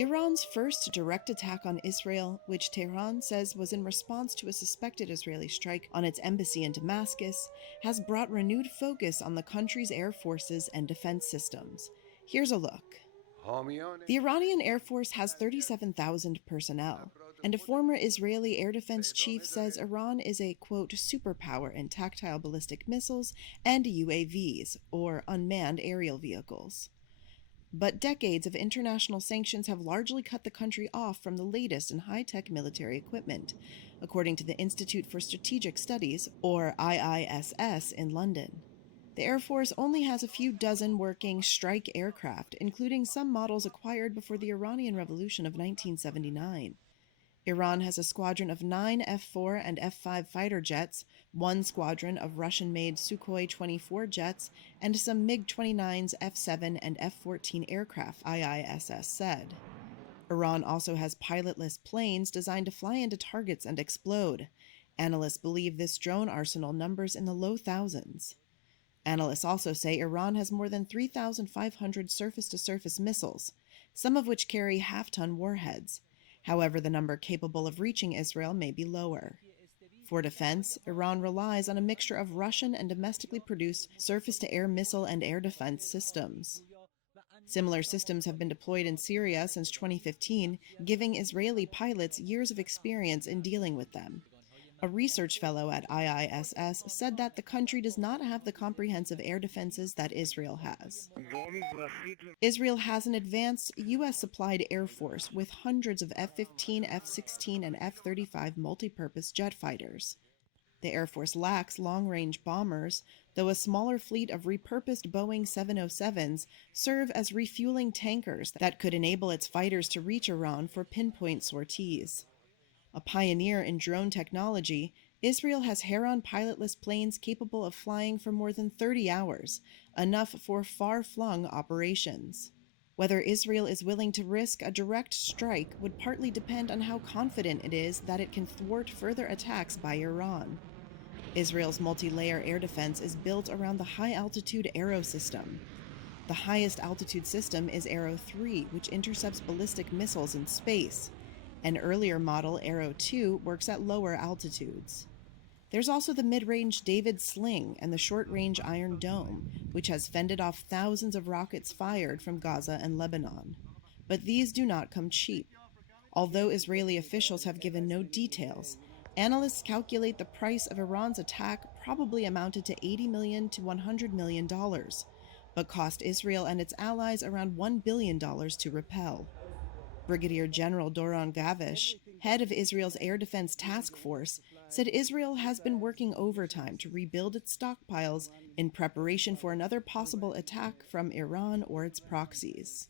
Iran's first direct attack on Israel, which Tehran says was in response to a suspected Israeli strike on its embassy in Damascus, has brought renewed focus on the country's air forces and defense systems. Here's a look. The Iranian Air Force has 37,000 personnel, and a former Israeli air defense chief says Iran is a, quote, superpower in tactile ballistic missiles and UAVs, or unmanned aerial vehicles. But decades of international sanctions have largely cut the country off from the latest in high-tech military equipment, according to the Institute for Strategic Studies, or IISS, in London. The Air Force only has a few dozen working strike aircraft, including some models acquired before the Iranian Revolution of 1979. Iran has a squadron of 9 F-4 and F-5 fighter jets, one squadron of Russian-made Sukhoi 24 jets, and some MiG-29s, F-7, and F-14 aircraft, IISS said. Iran also has pilotless planes designed to fly into targets and explode. Analysts believe this drone arsenal numbers in the low thousands. Analysts also say Iran has more than 3,500 surface-to-surface missiles, some of which carry half-ton warheads. However, the number capable of reaching Israel may be lower. For defense, Iran relies on a mixture of Russian and domestically produced surface-to-air missile and air defense systems. Similar systems have been deployed in Syria since 2015, giving Israeli pilots years of experience in dealing with them. A research fellow at IISS said that the country does not have the comprehensive air defenses that Israel has. Israel has an advanced U.S.-supplied Air Force with hundreds of F-15, F-16, and F-35 multi-purpose jet fighters. The Air Force lacks long-range bombers, though a smaller fleet of repurposed Boeing 707s serve as refueling tankers that could enable its fighters to reach Iran for pinpoint sorties. A pioneer in drone technology, Israel has Heron pilotless planes capable of flying for more than 30 hours, enough for far-flung operations. Whether Israel is willing to risk a direct strike would partly depend on how confident it is that it can thwart further attacks by Iran. Israel's multi-layer air defense is built around the high-altitude Arrow system. The highest altitude system is Arrow 3, which intercepts ballistic missiles in space. An earlier model, Arrow 2, works at lower altitudes. There's also the mid-range David Sling and the short-range Iron Dome, which has fended off thousands of rockets fired from Gaza and Lebanon. But these do not come cheap. Although Israeli officials have given no details, analysts calculate the price of Iran's attack probably amounted to $80 million to $100 million, but cost Israel and its allies around $1 billion to repel. Brigadier General Doron Gavish, head of Israel's Air Defense Task Force, said Israel has been working overtime to rebuild its stockpiles in preparation for another possible attack from Iran or its proxies.